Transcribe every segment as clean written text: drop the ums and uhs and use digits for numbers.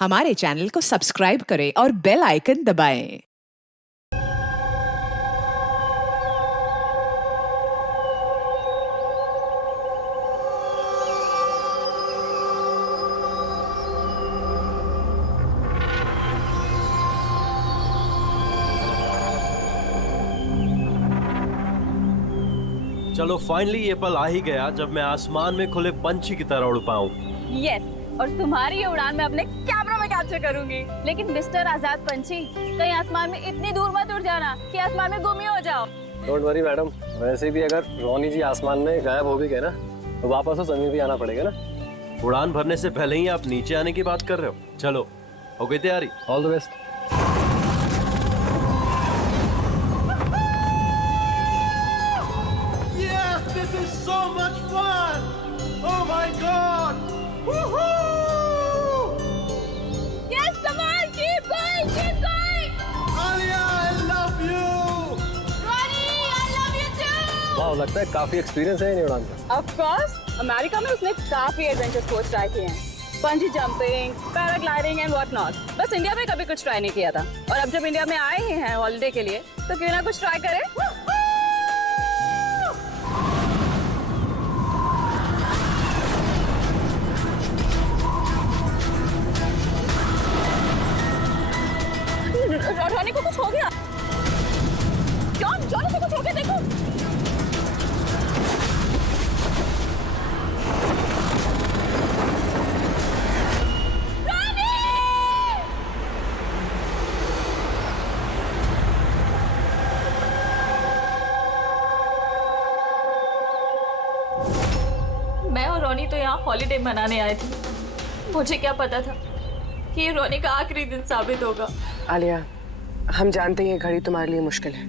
हमारे चैनल को सब्सक्राइब करें और बेल आइकन दबाएं। चलो फाइनली ये पल आ ही गया जब मैं आसमान में खुले पंछी की तरह उड़ पाऊं। यस, और तुम्हारी ये उड़ान मैं अपने कैमरा में कैप्चर करूंगी। लेकिन मिस्टर आजाद पंछी, कहीं आसमान में इतनी दूर मत उड़ जाना कि आसमान में गुम ही हो जाओ। डोंट वरी मैडम, वैसे भी अगर रोनी जी आसमान में गायब हो भी गए ना तो वापस तो जमीन भी आना पड़ेगा ना। उड़ान भरने से पहले ही आप नीचे आने की बात कर रहे हो। चलो, हो गई तैयारी? All the best. Yes, this is so much fun! Oh my God! Woohoo! Yes, come on, keep going, keep going. Alia, I love you! Ronnie, I love you too. वाह, लगता है काफी एक्सपीरियंस है इन उड़ान का। Of course, अमेरिका में उसने काफी एडवेंचर स्पोर्ट्स ट्राई किए हैं, पंजी jumping, paragliding and what not. बस इंडिया में कभी कुछ ट्राई नहीं किया था, और अब जब इंडिया में आए ही हैं हॉलिडे के लिए, तो क्यों ना कुछ ट्राई करें। रोनी को कुछ हो गया। जॉन, जॉन को कुछ हो गया, देखो। मैं और रोनी तो यहाँ हॉलिडे मनाने आए थे। मुझे क्या पता था कि ये रोनी का आखिरी दिन साबित होगा। आलिया, हम जानते हैं ये घड़ी तुम्हारे लिए मुश्किल है,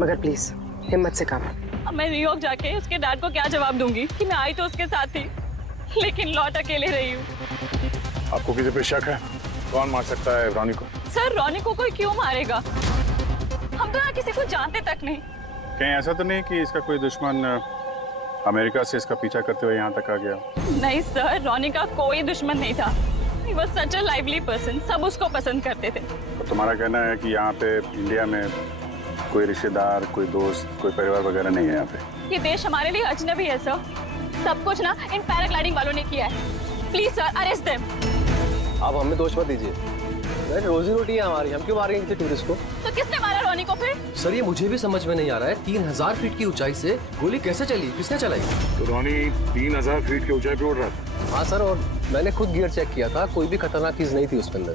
मगर प्लीज हिम्मत से काम। अब मैं न्यूयॉर्क जाके उसके डैड को क्या जवाब दूंगी कि मैं आई तो उसके साथ थी, लेकिन लौट अकेले रही हूँ। आपको किसी पे शक है? कौन मार सकता है रोनी को? सर, रोनी को कोई क्यों मारेगा? हम तो यहाँ किसी को जानते तक नहीं। कहीं ऐसा तो नहीं कि इसका कोई दुश्मन अमेरिका से इसका पीछा करते हुए यहाँ तक आ गया? नहीं सर, रोनी का कोई दुश्मन नहीं था। He was such a lively person, सब उसको पसंद करते थे। तो तुम्हारा कहना है कि यहाँ पे इंडिया में कोई रिश्तेदार, कोई दोस्त, कोई परिवार वगैरह नहीं है यहाँ पे? ये देश हमारे लिए अजनबी है सर। सब कुछ ना इन पैराग्लाइडिंग वालों ने किया है। Please sir, arrest them. आप हमें दोष मत दीजिए, रोजी रोटी है हमारी, हम क्यों मारेंगे किसी टूरिस्ट को? तो किसने मारा रोनी को फिर? सर, ये मुझे भी समझ में नहीं आ रहा है, 3000 फीट की ऊंचाई से गोली कैसे चली, किसने चलाई? तो रोनी 3000 फीट की ऊंचाई पे उड़ रहा था। हाँ सर, और मैंने खुद गियर चेक किया था, कोई भी खतरनाक चीज नहीं थी उसके अंदर।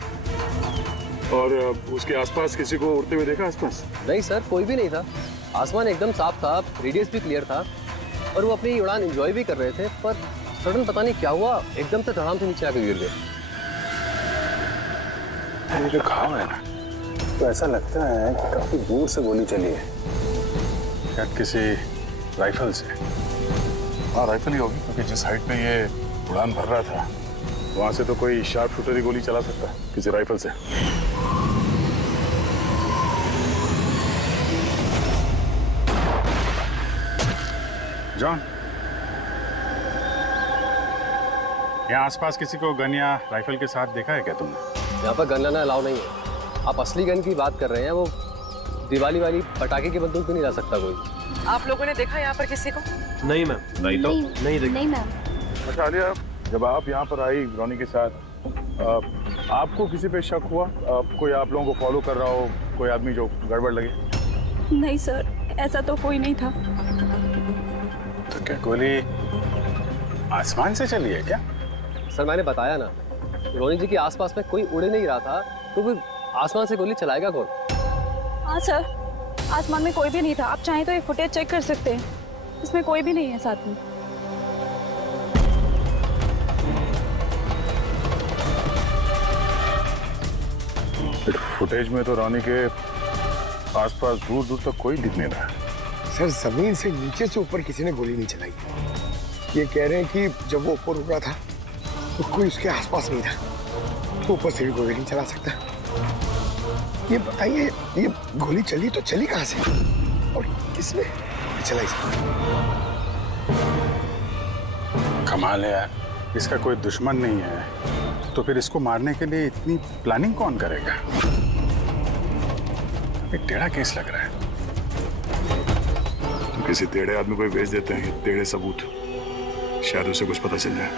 और उसके आसपास किसी को उड़ते हुए देखा आसपास? नहीं सर, कोई भी नहीं था। आसमान एकदम साफ था, रेडियस भी क्लियर था, और वो अपनी उड़ान एंजॉय भी कर रहे थे। पर सडन पता नहीं क्या हुआ, एकदम से धड़ाम से नीचे आकर गिर गए। ये जो घाव है ना, तो ऐसा लगता है कि काफी दूर से गोली चली है, शायद किसी राइफल से। हाँ, राइफल ही होगी, क्योंकि जिस हाइट पे ये उड़ान भर रहा था वहां से तो कोई शार्प शूटर ही गोली चला सकता है, किसी राइफल से। जॉन, यहाँ आसपास किसी को गन या राइफल के साथ देखा है क्या तुमने? यहाँ पर गन लाना अलाउ नहीं है। आप असली गन की बात कर रहे हैं, वो दिवाली वाली पटाखे की बंदूक भी नहीं ला सकता कोई। आप लोगों ने देखा यहाँ पर किसी को? नहीं मैम, नहीं तो नहीं देखा। नहीं मैम। अच्छा आलिया, जब आप यहाँ पर आई रोनी के साथ, आपको किसी पे शक हुआ? कोई आप लोगों को फॉलो कर रहा हो, कोई आदमी जो गड़बड़ लगे? नहीं सर, ऐसा तो कोई नहीं था। तो क्या गोली आसमान से चली है क्या? सर, मैंने बताया ना, रोनी जी के आसपास में कोई उड़ नहीं रहा था, तो फिर आसमान से गोली चलाएगा कौन? हाँ सर, आसमान में कोई भी नहीं था। आप चाहें तो ये फुटेज चेक कर सकते हैं, इसमें कोई भी नहीं है साथ में। फुटेज में तो रोनी के आसपास दूर दूर तक कोई दिख नहीं रहा। सर, जमीन से नीचे से ऊपर किसी ने गोली नहीं चलाई। ये कह रहे हैं कि जब वो ऊपर रुका था तो कोई उसके आसपास नहीं था, तो ऊपर से भी गोली नहीं चला सकता। ये बताइए, ये गोली चली तो चली कहाँ से और किसने चलाई? कमाल है यार, इसका कोई दुश्मन नहीं है तो फिर इसको मारने के लिए इतनी प्लानिंग कौन करेगा? एक टेढ़ा केस लग रहा है। तो किसी टेढ़े आदमी को भेज देते हैं, टेढ़े सबूत, शायद उसे कुछ पता चल जाए।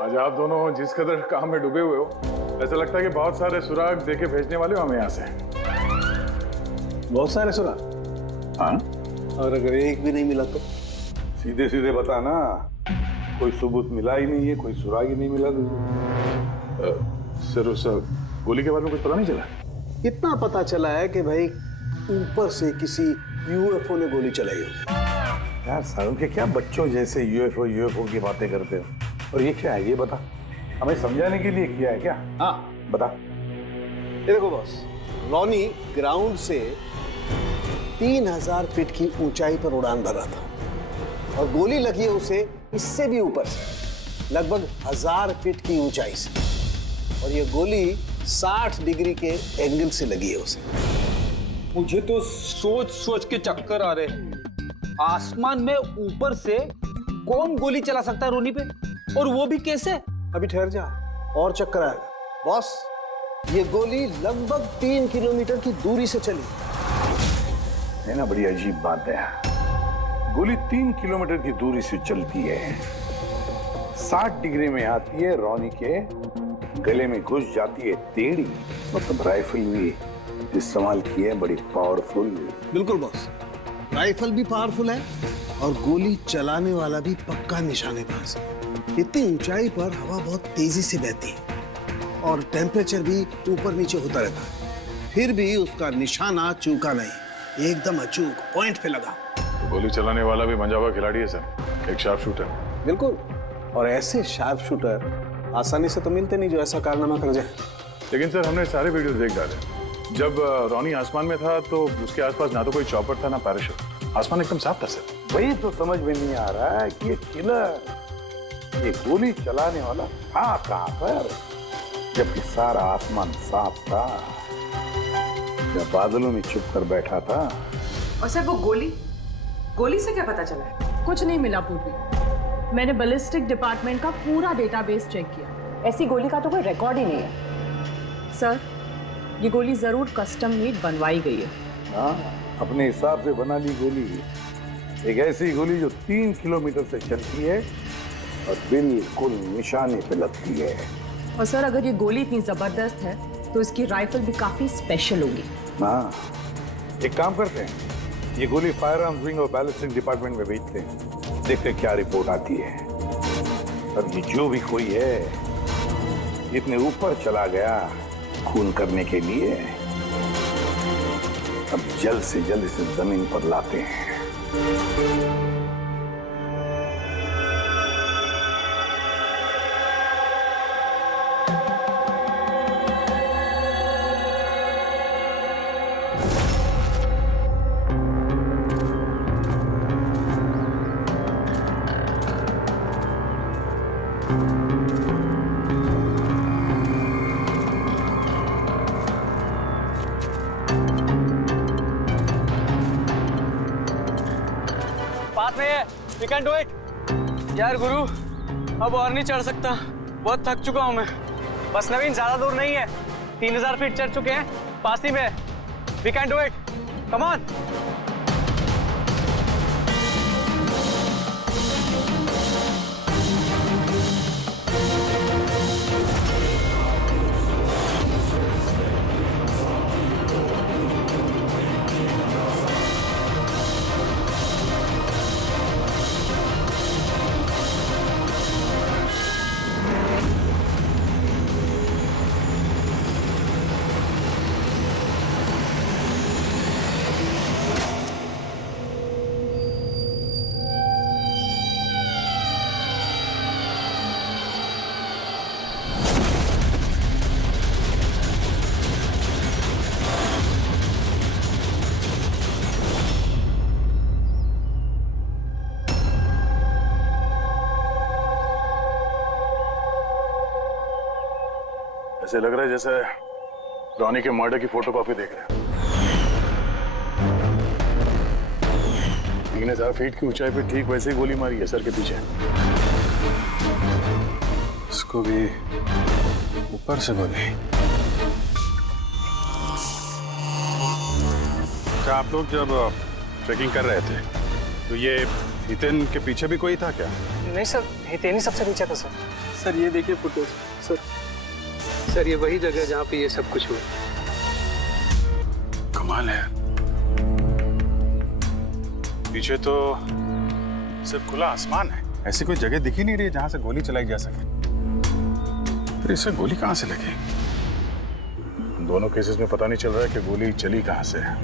आज आप दोनों जिस कदर काम में डूबे हुए हो, ऐसा लगता है कि बहुत सारे सुराग देके भेजने वाले हो हमें यहाँ से। बहुत सारे सुराग? हाँ, और अगर एक भी नहीं मिला तो? सीधे सीधे बता ना, कोई सबूत मिला ही नहीं है, कोई सुराग ही नहीं मिला तुझे। सर उस गोली के बारे में कुछ पता नहीं चला? इतना पता चला है कि भाई ऊपर से किसी यूएफओ ने गोली चलाई हो। यार सालों के क्या बच्चों जैसे यूएफओ की बातें करते हो। और ये क्या है, ये बता, हमें समझाने के लिए किया है क्या? हाँ बता। ये देखो बॉस, रॉनी ग्राउंड से 3000 फीट की ऊंचाई पर उड़ान भर रहा था और गोली लगी है उसे इससे भी ऊपर से, लगभग 1000 फीट की ऊंचाई से, और ये गोली 60 डिग्री के एंगल से लगी है उसे। मुझे तो सोच सोच के चक्कर आ रहे हैं। आसमान में ऊपर से कौन गोली चला सकता है रोनी पे, और वो भी कैसे? अभी ठहर जा, और चक्कर आएगा। बॉस, ये गोली लगभग 3 किलोमीटर की दूरी से चली है ना, बड़ी अजीब बात है। गोली 3 किलोमीटर की दूरी से चलती है, 60 डिग्री में आती है, रॉनी के गले में घुस जाती है टेढ़ी। मतलब राइफल भी इस्तेमाल की है, बड़ी पावरफुल। बिल्कुल बॉस, राइफल भी पावरफुल है और गोली चलाने वाला भी पक्का निशानेबाज। इतनी ऊंचाई पर हवा बहुत तेजी से बहती है और टेम्परेचर भी ऊपर नीचे होता रहता है, फिर भी उसका निशाना चूका नहीं, एकदम अचूक पॉइंट पे लगा। तो गोली चलाने वाला भी मंजा हुआ खिलाड़ी है सर, एक शार्प शूटर। बिल्कुल, और ऐसे शार्प शूटर आसानी से तो मिलते नहीं जो ऐसा कारनामा कर जाए। लेकिन सर हमने सारे वीडियोस देख डाले। जब रॉनी आसमान में था तो उसके आसपास ना तो कोई चॉपर था ना पैराशूट, आसमान एकदम साफ था सर। वही तो समझ में नहीं आ रहा है कि ये किलर, ये गोली चलाने वाला था कहां पर, जबकि सारा आसमान साफ था, जब बादलों में छुप कर बैठा था। और सर वो गोली से क्या पता चला है? कुछ नहीं मिला पूर्वी। मैंने बैलिस्टिक डिपार्टमेंट का पूरा डेटाबेस चेक किया, ऐसी गोली का तो कोई रिकॉर्ड ही नहीं है। सर, ये गोली जरूर कस्टम मेड बनवाई गई है। हाँ, अपने हिसाब से बना ली गोली। एक ऐसी गोली जो 3 किलोमीटर से चलती है और बिल्कुल निशाने पे लगती है। और सर, अगर ये गोली इतनी जबरदस्त है तो इसकी राइफल भी काफी स्पेशल होगी। हाँ, एक काम करते हैं, ये गोली फायर आर्म्स विंग और बैलिस्टिक डिपार्टमेंट में भेजते हैं, देखते क्या रिपोर्ट आती है। और ये जो भी कोई है, इतने ऊपर चला गया खून करने के लिए, अब जल्द से जल्द इसे जमीन पर लाते हैं। We can do it. यार गुरु, अब और नहीं चढ़ सकता, बहुत थक चुका हूं मैं। बस नवीन, ज्यादा दूर नहीं है, 3000 फीट चढ़ चुके हैं, पास ही में। We can do it. Come on. ऐसे लग रहा है जैसे रॉनी के मर्डर की फोटोकॉपी देख रहे हैं। 3000 फीट की ऊंचाई पे ठीक वैसे ही गोली मारी है सर के पीछे। इसको भी ऊपर से गोली। क्या आप लोग जब ट्रैकिंग कर रहे थे तो ये हितेन के पीछे भी कोई था क्या? नहीं सर, हितेन ही सबसे पीछे था सर। सर ये देखिए फुटेज। सर ये वही जगह है जहाँ पे ये सब कुछ हुआ। कमाल है। पीछे तो सिर्फ खुला आसमान है, ऐसी कोई जगह दिख ही नहीं रही जहां से गोली चलाई जा सके। फिर इसे गोली कहां से लगी? दोनों केसेस में पता नहीं चल रहा है कि गोली चली कहां से है।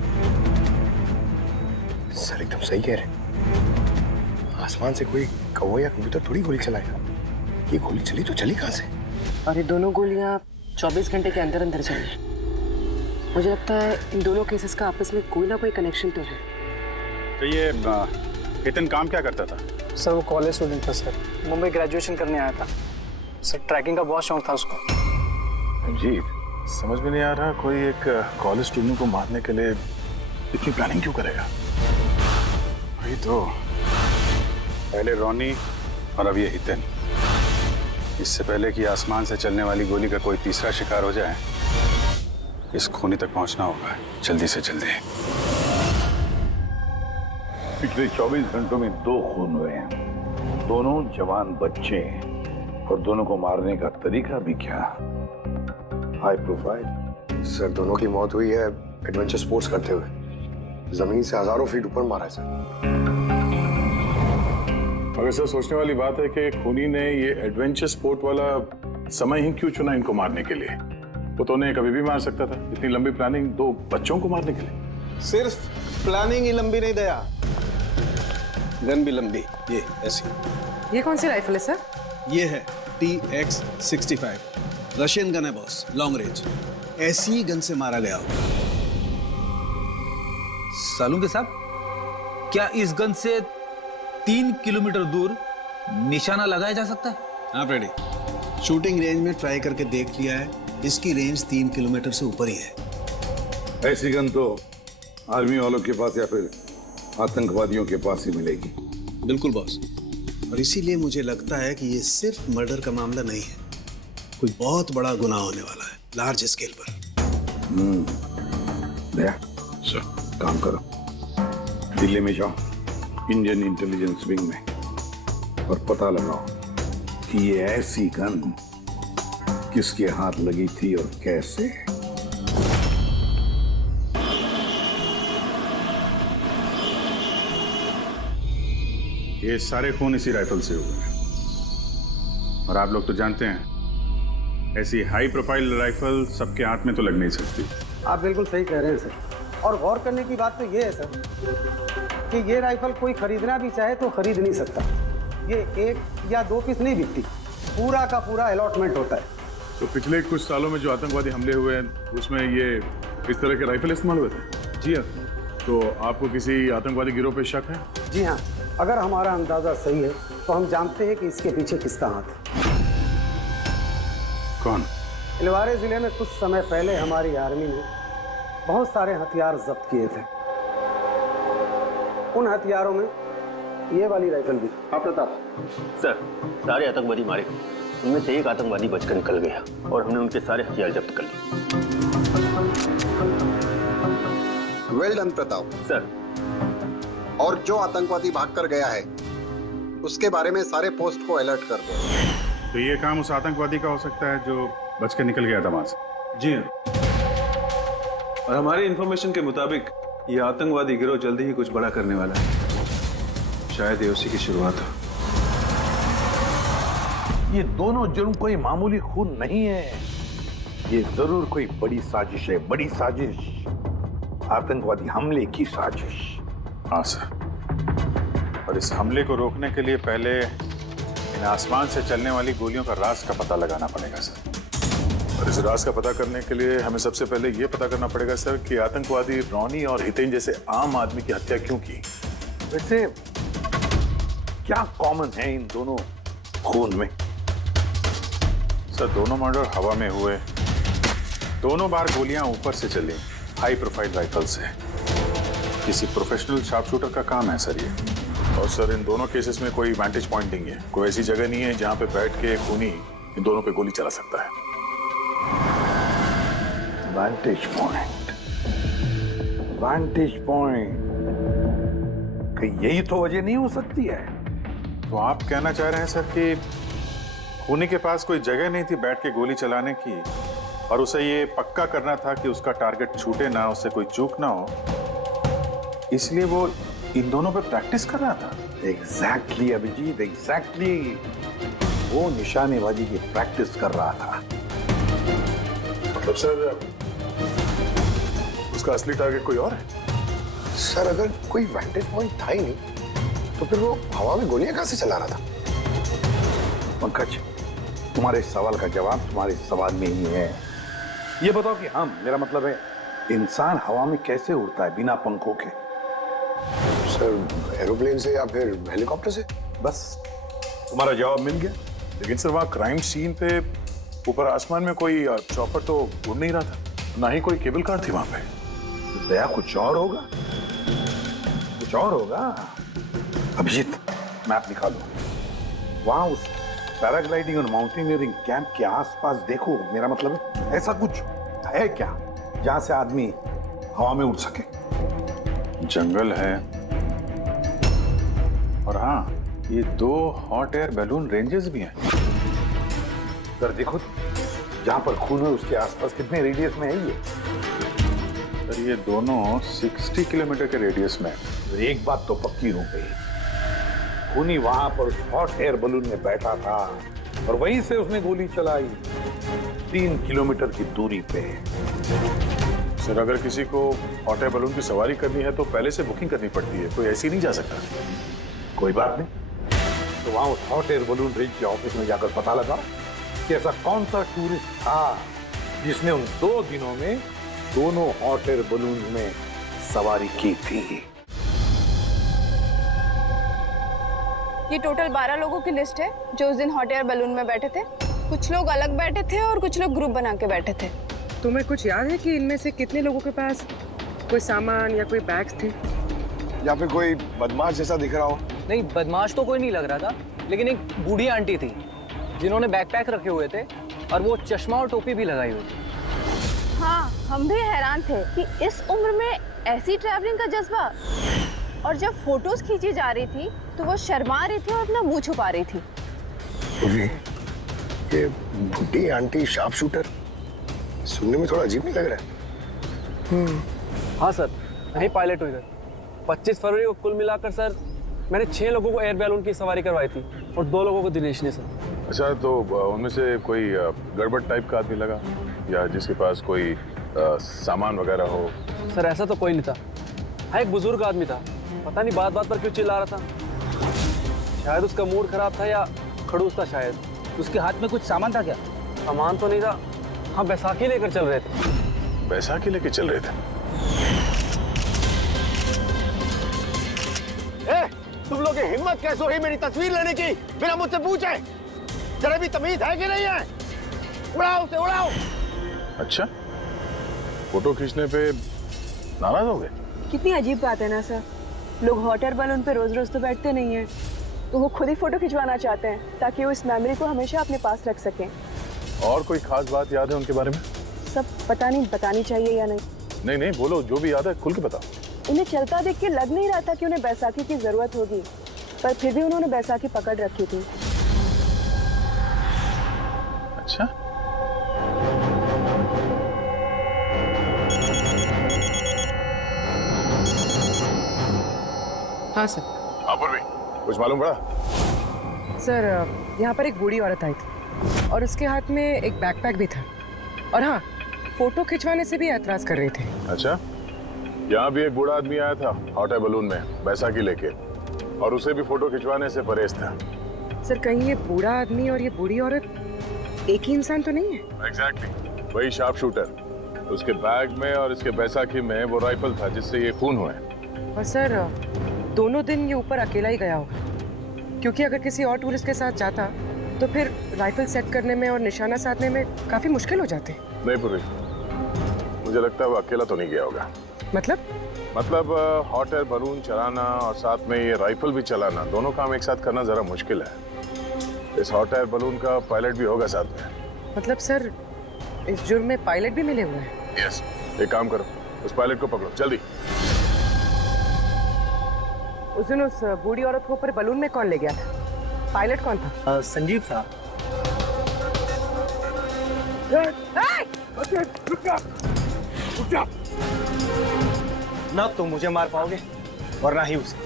सर एकदम सही कह रहे। आसमान से कोई कौवा या कबूतर थोड़ी गोली चलाएगा। ये गोली चली तो चली कहां से? और ये दोनों गोलियां 24 घंटे के अंदर अंदर चली। मुझे लगता है इन दोनों केसेस का आपस में कोई ना कोई कनेक्शन तो है। तो ये हितेन काम क्या करता था? सर वो कॉलेज स्टूडेंट था सर, मुंबई ग्रेजुएशन करने आया था सर। ट्रैकिंग का बहुत शौक था उसको। अजीब, समझ में नहीं आ रहा कोई एक कॉलेज स्टूडेंट को मारने के लिए इतनी प्लानिंग क्यों करेगा? वही तो, पहले रॉनी और अब ये हितेन। इससे पहले कि आसमान से चलने वाली गोली का कोई तीसरा शिकार हो जाए, इस खूनी तक पहुंचना होगा जल्दी से जल्दी। पिछले 24 घंटों में 2 खून हुए हैं, दोनों जवान बच्चे हैं, और दोनों को मारने का तरीका भी क्या हाई प्रोफाइल। सर दोनों की मौत हुई है एडवेंचर स्पोर्ट्स करते हुए। जमीन से हजारों फीट ऊपर मारा है सर। मगर सर सोचने वाली बात है कि खूनी ने ये एडवेंचर स्पोर्ट वाला समय ही क्यों चुना इनको मारने के लिए? वो तो उन्हें कभी भी मार सकता था। इतनी लंबी प्लानिंग 2 बच्चों को मारने के लिए। सिर्फ प्लानिंग ही लंबी नहीं दया, गन भी लंबी। ये ऐसी। ये कौन सी राइफल है सर? ये है TX-65 रशियन गन है बॉस, लॉन्ग रेंज। ऐसी गन से मारा गया हो। सालुंके साहब, क्या इस गन से 3 किलोमीटर दूर निशाना लगाया जा सकता है? हाँ फ्रेडी, शूटिंग रेंज में ट्राई करके देख लिया है, इसकी रेंज 3 किलोमीटर से ऊपर ही है। ऐसी गन तो आर्मी वालों के पास या फिर आतंकवादियों के पास ही मिलेगी। बिल्कुल बॉस, और इसीलिए मुझे लगता है कि ये सिर्फ मर्डर का मामला नहीं है, कोई बहुत बड़ा गुनाह होने वाला है, लार्ज स्केल पर। दया सर, काम करो, दिल्ली में जाओ इंडियन इंटेलिजेंस विंग में और पता लगाओ कि ये ऐसी गन किसके हाथ लगी थी और कैसे। ये सारे खून इसी राइफल से हुए हैं, और आप लोग तो जानते हैं ऐसी हाई प्रोफाइल राइफल सबके हाथ में तो लग नहीं सकती। आप बिल्कुल सही कह रहे हैं सर, और गौर करने की बात तो ये है सर कि ये राइफल कोई खरीदना भी चाहे तो खरीद नहीं सकता। ये 1 या 2 पीस नहीं बिकती, पूरा का पूरा अलॉटमेंट होता है। तो पिछले कुछ सालों में जो आतंकवादी हमले हुए हैं उसमें ये इस तरह के राइफल इस्तेमाल हुए थे? जी हाँ। तो आपको किसी आतंकवादी गिरोह पे शक है? जी हाँ, अगर हमारा अंदाजा सही है तो हम जानते हैं कि इसके पीछे किसका हाथ है। कौन? इलवारे जिले में कुछ समय पहले हमारी आर्मी ने बहुत सारे हथियार जब्त किए थे। उन हथियारों में ये वाली राइफल भी। हाँ प्रताप सर, सारे आतंकवादी मारे, उनमें से एक आतंकवादी बचकर निकल गया और हमने उनके सारे हथियार जब्त कर लिए। Well done Pratap sir. और जो आतंकवादी भागकर गया है उसके बारे में सारे पोस्ट को अलर्ट कर दो। तो ये काम उस आतंकवादी का हो सकता है जो बच के निकल गया था वहां से? जी हाँ, और हमारी इंफॉर्मेशन के मुताबिक ये आतंकवादी गिरोह जल्दी ही कुछ बड़ा करने वाला है। शायद ये उसी की शुरुआत हो। ये दोनों जुर्म कोई मामूली खून नहीं है, ये जरूर कोई बड़ी साजिश है, बड़ी साजिश, आतंकवादी हमले की साजिश। हाँ सर, और इस हमले को रोकने के लिए पहले इन आसमान से चलने वाली गोलियों का राज का पता लगाना पड़ेगा सर। और इस राज का पता करने के लिए हमें सबसे पहले ये पता करना पड़ेगा सर कि आतंकवादी रॉनी और हितेन जैसे आम आदमी की हत्या क्यों की। वैसे क्या कॉमन है इन दोनों खून में? सर दोनों मर्डर हवा में हुए, दोनों बार गोलियां ऊपर से चली, हाई प्रोफाइल राइफल से। किसी प्रोफेशनल शार्प शूटर का काम है सर ये। और सर इन दोनों केसेस में कोई वैंटेज पॉइंट नहीं है, कोई ऐसी जगह नहीं है जहां पे बैठ के खूनी इन दोनों पे गोली चला सकता है। वैंटेज पॉइंट, वैंटेज पॉइंट, कहीं यही तो वजह नहीं हो सकती है? तो आप कहना चाह रहे हैं सर कि खूनी के पास कोई जगह नहीं थी बैठ के गोली चलाने की, और उसे ये पक्का करना था कि उसका टारगेट छूटे ना, उससे कोई चूक ना हो, इसलिए वो इन दोनों पे प्रैक्टिस कर रहा था। Exactly Abhijit, exactly. वो निशानेबाजी की प्रैक्टिस कर रहा था। मतलब सर उसका असली टारगेट कोई और है? सर अगर कोई वैंटेज पॉइंट था ही नहीं तो फिर वो हवा में गोलियां कहां से चला रहा था? पंकज, तुम्हारे सवाल का जवाब तुम्हारे सवाल में ही है। ये बताओ कि हम, मेरा मतलब है इंसान हवा में कैसे उड़ता है बिना पंखों के? सर एरोप्लेन से या फिर हेलीकॉप्टर से? बस तुम्हारा जवाब मिल गया। लेकिन सर वहां क्राइम सीन पे ऊपर आसमान में कोई चॉपर तो उड़ नहीं रहा था, ना ही कोई केबल कार थी वहां पे। दया कुछ और होगा, कुछ और होगा। अभिजीत, मैप निकालो। वहां उस पैराग्लाइडिंग और माउंटेनियरिंग कैंप के आसपास देखो, मेरा मतलब है ऐसा कुछ है क्या जहां से आदमी हवा में उड़ सके? जंगल है, और हाँ, ये 2 हॉट एयर बैलून रेंजेस भी हैं। सर देखो जहां पर खून है उसके आसपास कितने रेडियस में है ये? सर ये दोनों 60 किलोमीटर के रेडियस में। एक बात तो पक्की हो गई, खूनी वहां पर उस हॉट एयर बलून में बैठा था और वहीं से उसने गोली चलाई 3 किलोमीटर की दूरी पे। सर अगर किसी को हॉट एयर बलून की सवारी करनी है तो पहले से बुकिंग करनी पड़ती है, कोई ऐसे ही नहीं जा सकता। कोई बात नहीं, तो वहां उस हॉट एयर बलून रेंज के ऑफिस में जाकर पता लगा कि ऐसा कौन सा टूरिस्ट था जिसने उन 2 दिनों में दोनों हॉट एयर बलून में सवारी की थी। ये टोटल 12 लोगों की लिस्ट है जो उस दिन हॉट एयर बलून में बैठे थे। कुछ लोग अलग बैठे थे और कुछ लोग ग्रुप बना के बैठे थे। तुम्हें कुछ याद है कि इनमें से कितने लोगों के पास कोई सामान या कोई बैग्स थे? या फिर कोई बदमाश जैसा दिख रहा हो? नहीं, बदमाश तो कोई नहीं लग रहा था, लेकिन एक बूढ़ी आंटी थी जिन्होंने बैकपैक रखे हुए थे और वो चश्मा और टोपी भी लगाई हुई थी। हाँ, हम भी हैरान थे कि इस उम्र में ऐसी ट्रैवलिंग का जज्बा। और जब फोटोज खींची जा रही थी तो वो शर्मा रही थी और अपना मुंह छुपा रही थी। ये बुढ़ी आंटी शार्प शूटर, सुनने में थोड़ा अजीब नहीं लग रहा है? हाँ सर, नहीं पायलट हुई सर। 25 फरवरी को कुल मिलाकर सर मैंने 6 लोगों को एयर बैलून की सवारी करवाई थी और 2 लोगों को दिनेश ने सर। अच्छा, तो उनमें से कोई गड़बड़ टाइप का आदमी लगा या जिसके पास कोई सामान वगैरह हो? सर ऐसा तो कोई नहीं था। हाँ, एक बुजुर्ग आदमी था, पता नहीं बात बात पर क्यों चिल्ला रहा था। शायद उसका मूड खराब था या खड़ूस था शायद। उसके हाथ में कुछ सामान था क्या? सामान तो नहीं था। हाँ, बैसाखी लेकर चल रहे थे। बैसाखी लेकर चल रहे थे? तुम लोग की हिम्मत कैसे हुई मेरी तस्वीर लेने की बिना मुझसे पूछे? जरा भी तमीज है कि नहीं है? उड़ाओ उसे, उड़ाओ। अच्छा, फोटो खींचने पे नाराज हो गए? कितनी अजीब बात है ना सर। लोग हॉट एयर बलून पे रोज रोज तो बैठते नहीं हैं, तो वो खुद ही फोटो खिंचवाना चाहते हैं ताकि वो इस मेमोरी को हमेशा अपने पास रख सकें। और कोई खास बात याद है उनके बारे में? सब पता नहीं बतानी चाहिए या नहीं। नहीं नहीं, बोलो, जो भी याद है खुल के बताओ। उन्हें चलता देख के लग नहीं रहा था कि उन्हें बैसाखी की जरूरत होगी, पर फिर भी उन्होंने बैसाखी पकड़ रखी थी। अच्छा, हाँ सर। अपूर्वी, कुछ मालूम पड़ा? सर यहाँ पर एक बूढ़ी औरत आई थी और उसके हाथ में एक बैकपैक भी था, और हाँ, फोटो खिंचवाने से भी ऐतराज कर रही थी। अच्छा, यहाँ भी एक बूढ़ा आदमी आया था हॉट एयर बलून में बैसाखी लेके, और उसे भी फोटो खिंचवाने से परहेज था। सर कहीं ये बूढ़ा आदमी और ये बूढ़ी औरत एक ही इंसान तो नहीं है? एग्जैक्टली, वही शार्प शूटर। उसके बैग में और इसके बैसाखी में वो राइफल था जिससे ये खून हुए। और सर दोनों दिन ये ऊपर अकेला ही गया होगा, क्योंकि अगर किसी और टूरिस्ट के साथ जाता तो फिर राइफल सेट करने में और निशाना साधने में काफी मुश्किल हो जाते। नहीं पूरी, मुझे लगता है वो अकेला तो नहीं गया होगा। मतलब हॉट एयर बलून चलाना और साथ में ये राइफल भी चलाना, दोनों काम एक साथ करना जरा मुश्किल है। इस हॉट एयर बलून का पायलट भी होगा साथ में। मतलब सर इस जुर्म में पायलट भी मिले हुए हैं? यस। एक काम करो, उस पायलट को पकड़ो जल्दी। उस दिन उस बूढ़ी औरत को ऊपर बलून में कौन ले गया था? पायलट कौन था? संजीव था। ना तुम मुझे मार पाओगे और ना ही उसे।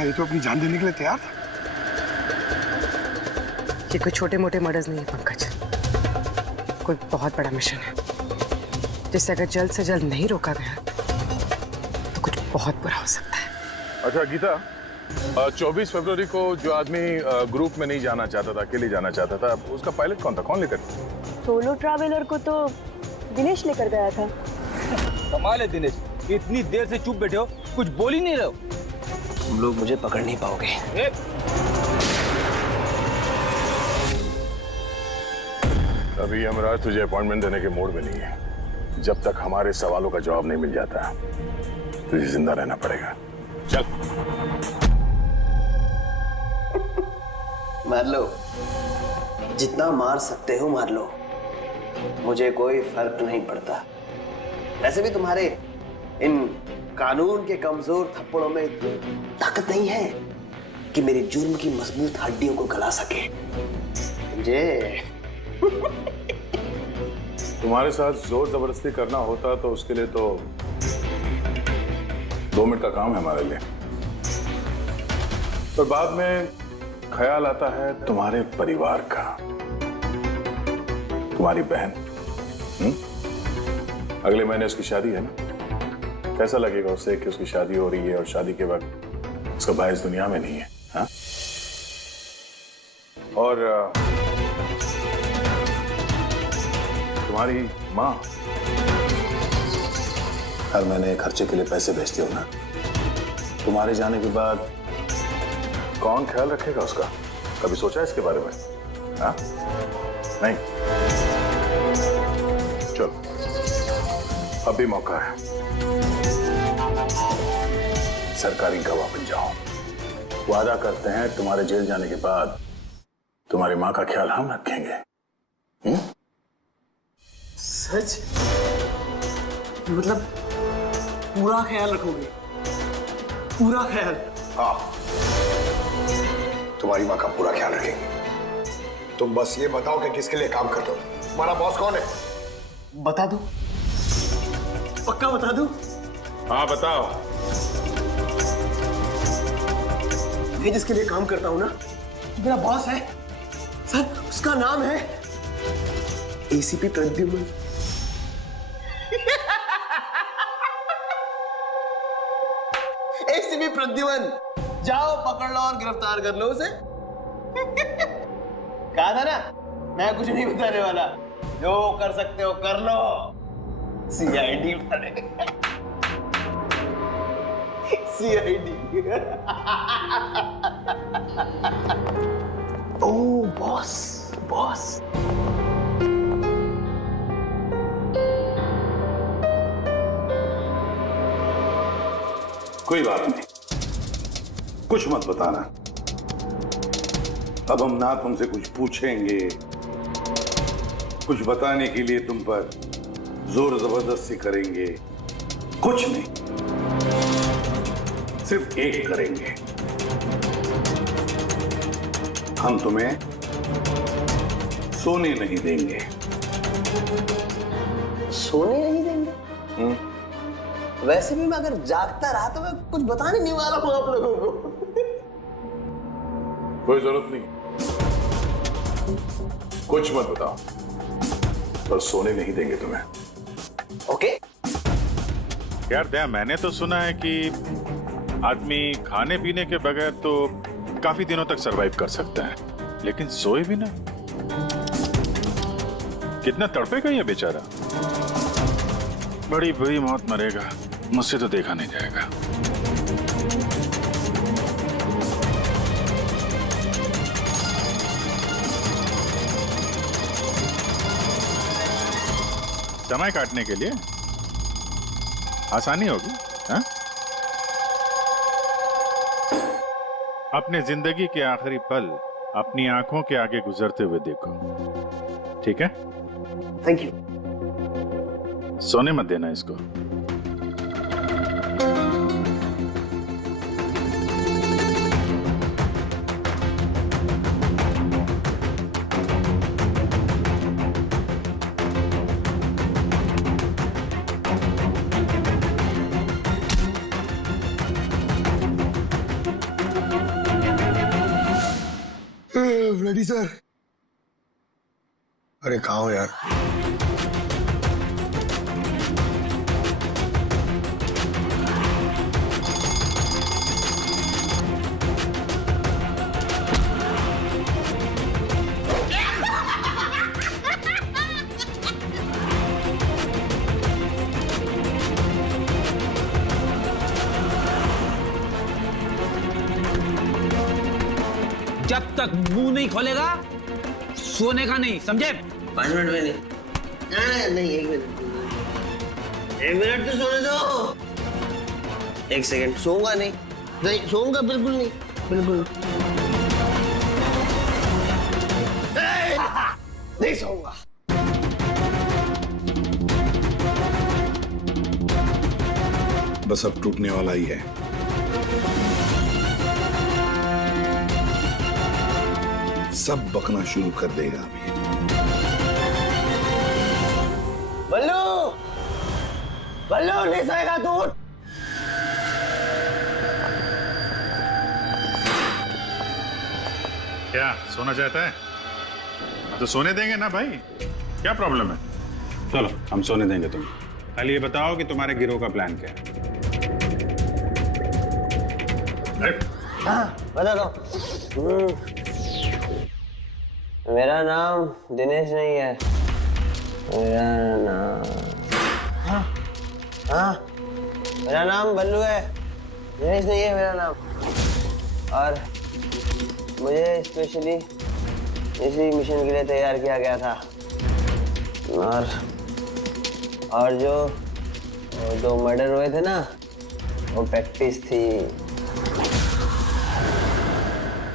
ये तो अपनी जान देने के लिए तैयार था। ये कोई छोटे मोटे मर्डर्स नहीं है पंकज, कोई बहुत बड़ा मिशन है जिसे अगर जल्द से जल्द नहीं रोका गया तो कुछ बहुत बुरा हो सकता है। अच्छा गीता, 24 फरवरी को जो आदमी ग्रुप में नहीं जाना चाहता था, अकेले जाना चाहता था, उसका पायलट कौन था? कौन लेकर? सोलो ट्रैवलर को तो दिनेश लेकर गया था। कमाल है दिनेश, इतनी देर से चुप बैठे हो, कुछ बोल ही नहीं रहे हो। तुम लोग मुझे पकड़ नहीं पाओगे। अभी यमराज तुझे अपॉइंटमेंट देने के मूड में नहीं है। जब तक हमारे सवालों का जवाब नहीं मिल जाता तुझे जिंदा रहना पड़ेगा। चल। मार लो, जितना मार सकते हो मार लो, मुझे कोई फर्क नहीं पड़ता। वैसे भी तुम्हारे इन कानून के कमजोर थप्पड़ों में इतनी ताकत नहीं है कि मेरी जुर्म की मजबूत हड्डियों को गला सके। समझे? तुम्हारे साथ जोर जबरदस्ती करना होता तो उसके लिए तो 2 मिनट का काम है हमारे लिए, पर बाद में ख्याल आता है तुम्हारे परिवार का, तुम्हारी बहन। अगले महीने उसकी शादी है ना? कैसा लगेगा उसे कि उसकी शादी हो रही है और शादी के वक्त उसका भाई इस दुनिया में नहीं है? हा? और तुम्हारी माँ हर महीने खर्चे के लिए पैसे भेजती हो ना, तुम्हारे जाने के बाद कौन ख्याल रखेगा उसका? कभी सोचा इसके बारे में? हाँ? नहीं? चलो, अभी मौका है, सरकारी गवाह बन जाओ। वादा करते हैं तुम्हारे जेल जाने के बाद तुम्हारी माँ का ख्याल हम रखेंगे। सच? मतलब पूरा ख्याल रखोगे? पूरा ख्याल? हाँ, तुम्हारी माँ का पूरा ख्याल रखेंगे। तुम बस ये बताओ कि किसके लिए काम करते हो? तुम्हारा बॉस कौन है? बता दो, पक्का बता दो? हाँ बताओ। मैं जिसके लिए काम करता हूं ना, मेरा बॉस है सर, उसका नाम है एसीपी प्रद्युमन। एसीपी प्रद्युमन, जाओ पकड़ लो और गिरफ्तार कर लो उसे। कहा था ना, मैं कुछ नहीं बताने वाला, जो कर सकते हो कर लो। CID CID. Oh boss, boss. कोई बात नहीं, कुछ मत बताना। अब हम ना तुमसे कुछ पूछेंगे, कुछ बताने के लिए तुम पर जोर जबरदस्ती करेंगे, कुछ नहीं, सिर्फ एक करेंगे, हम तुम्हें सोने नहीं देंगे। सोने नहीं देंगे? वैसे भी मैं अगर जागता रहा तो मैं कुछ बताने नहीं वाला हूं आप लोगों को। कोई जरूरत नहीं, कुछ मत बताओ, पर सोने नहीं देंगे तुम्हें। ओके? यार दया, मैंने तो सुना है कि आदमी खाने पीने के बगैर तो काफी दिनों तक सरवाइव कर सकता है, लेकिन सोए बिना कितना तड़पेगा ये बेचारा। बड़ी बुरी मौत मरेगा। मुझसे तो देखा नहीं जाएगा। समय काटने के लिए आसानी होगी, हाँ? अपने जिंदगी के आखिरी पल अपनी आंखों के आगे गुजरते हुए देखो, ठीक है? Thank you. सोने मत देना इसको। Ready sir. अरे कहाँ हो यार? जब तक मुंह नहीं खोलेगा सोने का नहीं, समझे? 5 मिनट में नहीं। नहीं 1 मिनट। 1 मिनट तो सोने दो। 1 सेकंड। सोऊंगा नहीं, नहीं सोऊंगा बिल्कुल नहीं, बिल्कुल नहीं सोऊंगा। बस अब टूटने वाला ही है। सब बकना शुरू कर देगा अभी। बल्लू, बल्लू नहीं सोएगा तू? क्या सोना चाहता है? तो सोने देंगे ना भाई, क्या प्रॉब्लम है? चलो हम सोने देंगे तुम्हें। खाली ये बताओ कि तुम्हारे गिरोह का प्लान क्या है? हाँ बता दो। मेरा नाम दिनेश नहीं है, मेरा नाम मेरा नाम बल्लू है, दिनेश नहीं है मेरा नाम। और मुझे स्पेशली इसी मिशन के लिए तैयार किया गया था। और जो 2 मर्डर हुए थे ना, वो प्रैक्टिस थी।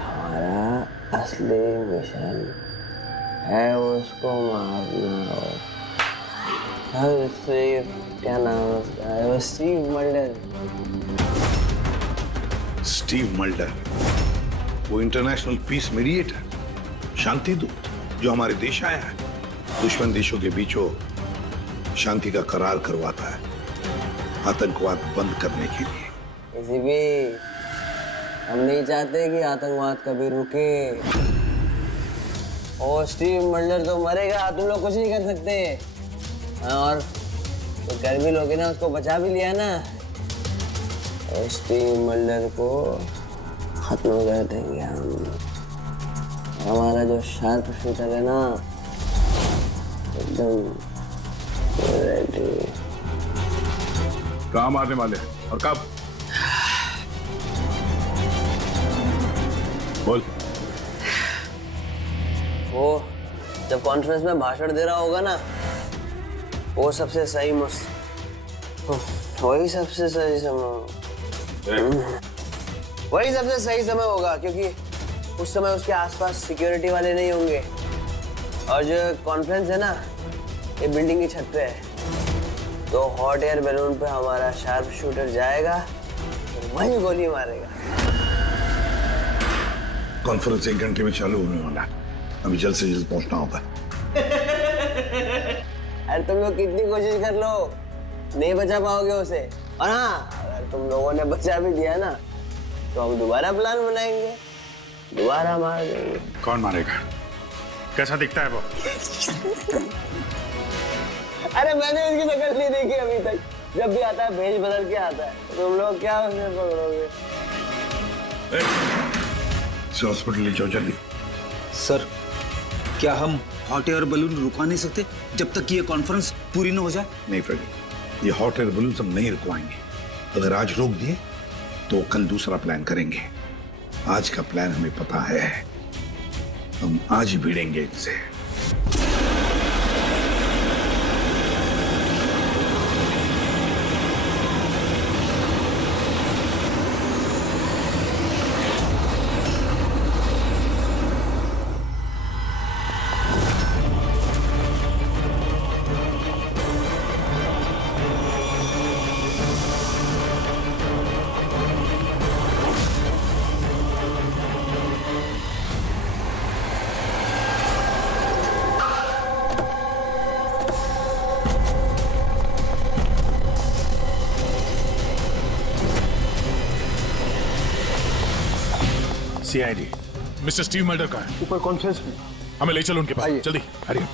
हमारा असली मिशन है उसको मारना। और क्या नाम है उसका? वो स्टीव मल्डर। स्टीव मल्डर, वो इंटरनेशनल पीस मीडिएटर, शांति दूत जो हमारे देश आया है, दुश्मन देशों के बीचों शांति का करार करवाता है, आतंकवाद बंद करने के लिए। किसी भी हम नहीं चाहते कि आतंकवाद कभी रुके। और स्टीव मल्डर तो मरेगा, तुम लोग कुछ नहीं कर सकते। और तो कर भी लोगे ना, उसको बचा भी लिया ना, और स्टीव मल्डर को खत्म कर देंगे हम। हमारा जो शार्प शूटर है ना, एकदम रेडी। कहाँ मारने वाले हैं और कब? बोल। वो जब कॉन्फ्रेंस में भाषण दे रहा होगा ना, वो सबसे सही वही सबसे सही समय होगा, क्योंकि उस समय उसके आसपास सिक्योरिटी वाले नहीं होंगे। और जो कॉन्फ्रेंस है ना, ये बिल्डिंग की छत पे है, तो हॉट एयर बैलून पे हमारा शार्प शूटर जाएगा, वहीं गोली मारेगा। कॉन्फ्रेंस 1 घंटे में चालू होने वाला है, अभी जल्द से जल्द पहुंचना होगा। अरे तुम लोग कितनी कोशिश कर लो, नहीं बचा पाओगे उसे। और हाँ, अगर तुम लोगों ने बचा भी दिया ना, तो हम दोबारा प्लान बनाएंगे, दोबारा मार देंगे। कौन मारेगा? कैसा दिखता है वो? अरे मैंने उसकी शक्ल नहीं देखी अभी तक। जब भी आता है भेष बदल के आता है। तुम लोग क्या उसे पकड़ोगे? हॉस्पिटल ले जाओ जल्दी। सर, क्या हम हॉट एयर बलून रुका नहीं सकते जब तक कि ये कॉन्फ्रेंस पूरी न हो जाए? नहीं फ्रेडी, ये हॉट एयर बलून हम नहीं रुकवाएंगे। अगर आज रोक दिए तो कल दूसरा प्लान करेंगे। आज का प्लान हमें पता है, हम आज ही भिड़ेंगे इनसे। सीआईडी मिस्टर स्टीव मल्डर का है ऊपर कॉन्फ्रेंस में। हमें ले चलो उनके पास, जल्दी हरिओम।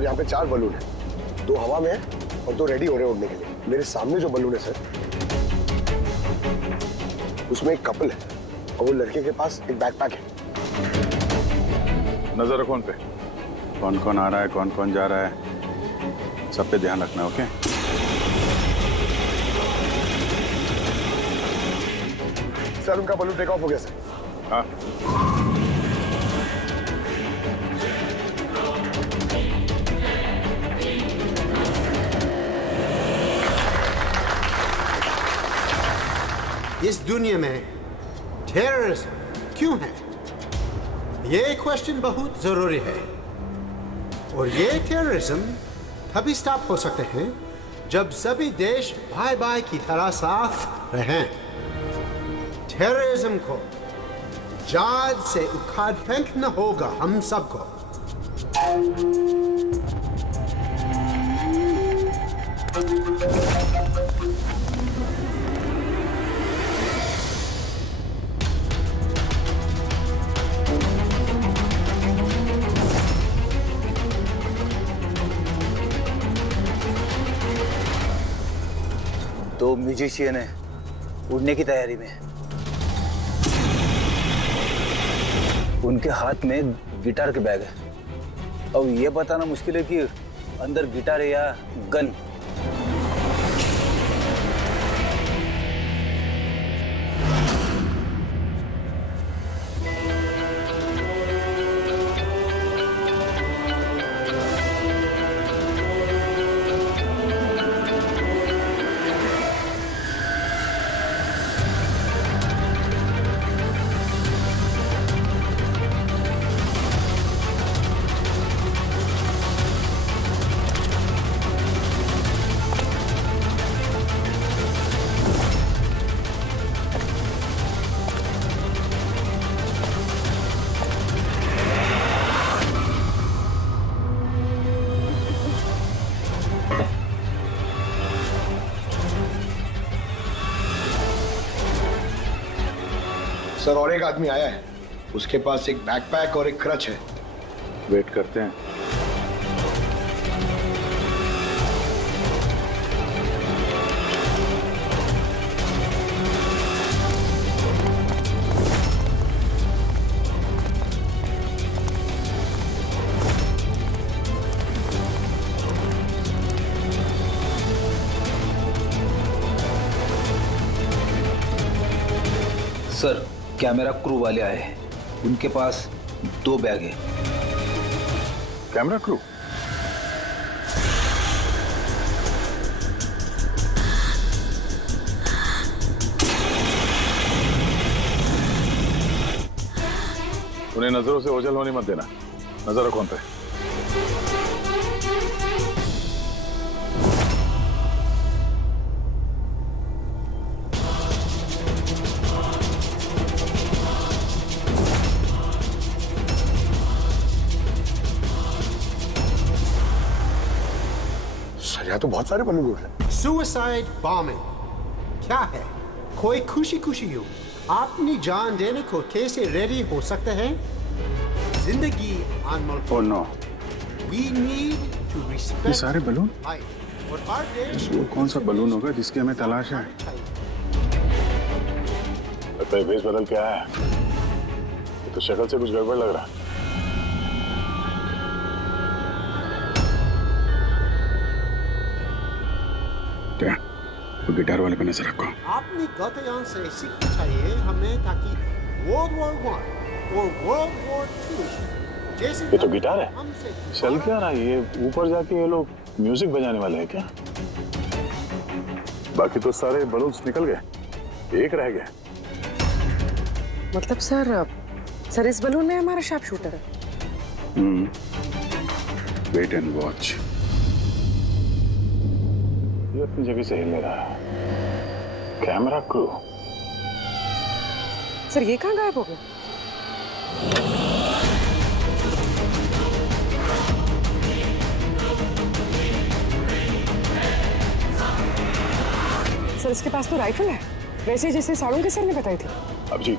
यहाँ पे 4 बलून है, 2 हवा में है और 2 रेडी हो रहे हैं उड़ने के लिए। मेरे सामने जो बलून है सर, उसमें एक कपल है और वो लड़के के पास एक बैकपैक है। नजर रखो उन पे, कौन कौन आ रहा है, कौन कौन जा रहा है, सब पे ध्यान रखना। ओके सर, उनका बलून टेक ऑफ हो गया सर। हाँ इस दुनिया में टेररिज्म क्यों है, ये क्वेश्चन बहुत जरूरी है। और ये टेररिज्म तभी स्टॉप हो सकते हैं जब सभी देश भाई भाई की तरह साथ रहें। टेररिज्म को जड़ से उखाड़ फेंकना होगा हम सबको। दो म्यूजिशियन है उड़ने की तैयारी में। उनके हाथ में गिटार के बैग है। अब ये बताना मुश्किल है कि अंदर गिटार है या गन। सर, और एक आदमी आया है, उसके पास एक बैकपैक और एक क्रच है। वेट करते हैं। सर, कैमरा क्रू वाले आए हैं, उनके पास 2 बैग है। Camera crew? उन्हें नजरों से ओझल होने मत देना। नजर रखो उन पे। सर, यहाँ तो बहुत सारे बलून उड़ रहे हैं। सुसाइड बॉम्बिंग क्या है? कोई खुशी खुशी हो अपनी जान देने को कैसे रेडी हो सकते हैं? जिंदगी अनमोल। Oh no. We need to respect ये सारे बलून? life। और हर देश वो कौन सा बलून होगा जिसकी हमें तलाश है? लगता है भेष बदल के आया है। ये तो शक्ल से कुछ गड़बड़ लग रहा है। क्या? वो गिटार वाले पे नजर रखो। अपनी गलतियों से सीखना चाहिए हमें, ताकि World War I और World War II जैसे ये तो गिटार है। चल क्या रहा है ये? ऊपर जाके ये लोग म्यूजिक बजाने वाले हैं क्या? बाकी तो सारे बलून्स निकल गए, एक रह गया। मतलब सर इस बलून में हमारा शार्प शूटर है। Wait and watch. ये अपनी जगह से हिल रहा है। Camera crew. सर ये कहाँ गायब हो गया? सर इसके पास तो राइफल है, वैसे जैसे साड़ों के सर ने बताई थी। अब जी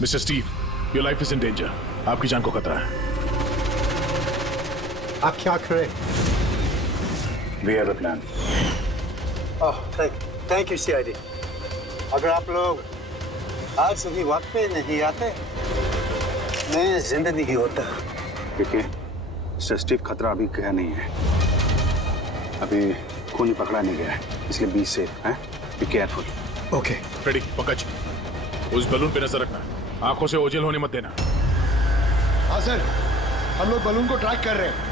Mr Steve, your life is in danger. आपकी जान को खतरा है। आप क्या करें? We have a plan. Thank you CID. अगर आप लोग आज सुबह वक्त पे नहीं आते, मैं जिंदा नहीं होता। देखिए मिस्टर स्टीव, खतरा अभी गया नहीं है। अभी खून पकड़ा नहीं गया है, इसलिए बी सेफ है। Be careful. Okay Freddy, Pankaj, उस बलून पे नजर रखना। आंखों से ओझल होने मत देना। हाँ सर, हम लोग बलून को ट्रैक कर रहे हैं।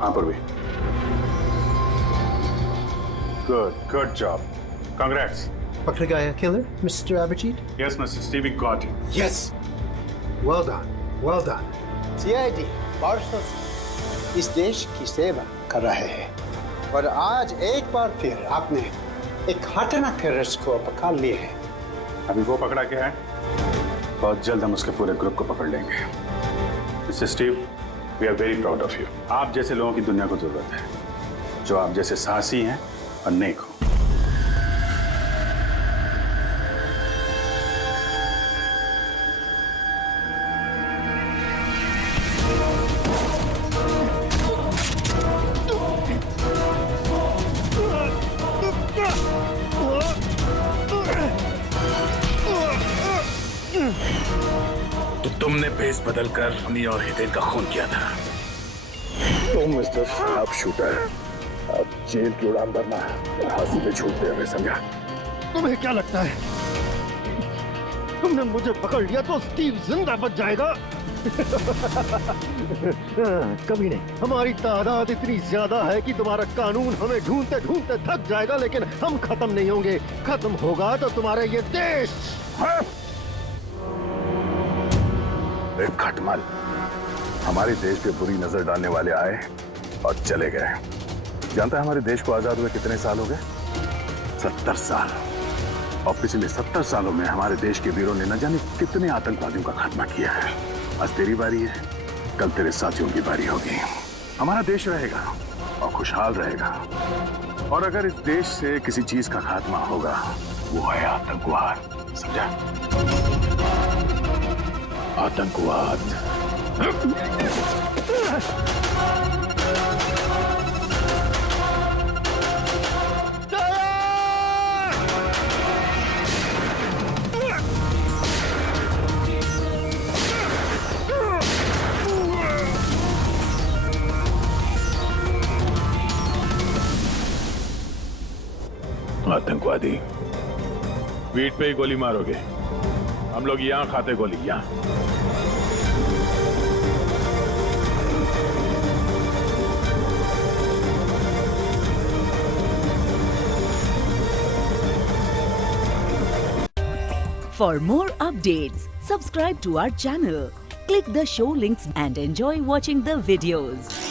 हाँ पर भी गुड जॉब, कांग्रेट्स। पकड़ गया killer, Mr. Abhijit? Yes, Mr. Stevie got it. Yes. Well done. Well done. CID बारिशों से इस देश की सेवा कर रहे हैं और आज एक बार फिर आपने एक खतरनाक टेररिस्ट को पकड़ लिए है। अभी वो पकड़ा क्या है? बहुत जल्द हम उसके पूरे ग्रुप को पकड़ लेंगे। Mister Steve, we are very proud of you. आप जैसे लोगों की दुनिया को जरूरत है, जो आप जैसे साहसी हैं और नेक हो। तो तुमने भेस बदलकर हमी और हितेन का खून किया था। तो मिस्टर शार्प शूटर, अब जेल की उड़ान भरना फांसी पे छूटते हमें समझा। तुम्हें क्या लगता है तुमने मुझे पकड़ लिया तो स्टीव जिंदा बच जाएगा? कभी नहीं। हमारी तादाद इतनी ज्यादा है कि तुम्हारा कानून हमें ढूंढते ढूंढते थक जाएगा, लेकिन हम खत्म नहीं होंगे। खत्म होगा तो तुम्हारे ये देश। एक खटमल हमारे देश पे बुरी नजर डालने वाले आए और चले गए। जानता है हमारे देश को आजाद हुए कितने साल हो गए? 70 साल। और पिछले 70 सालों में हमारे देश के वीरों ने न जाने कितने आतंकवादियों का खात्मा किया है। आज तेरी बारी है, कल तेरे साथियों की बारी होगी। हमारा देश रहेगा और खुशहाल रहेगा। और अगर इस देश से किसी चीज का खात्मा होगा, वो है आतंकवाद। समझा? आतंकवाद। आतंकवादी पीठ पे ही गोली मारोगे? हम लोग यहाँ खाते गोली, यहाँ। For more updates, subscribe to our channel, click the show links and enjoy watching the videos.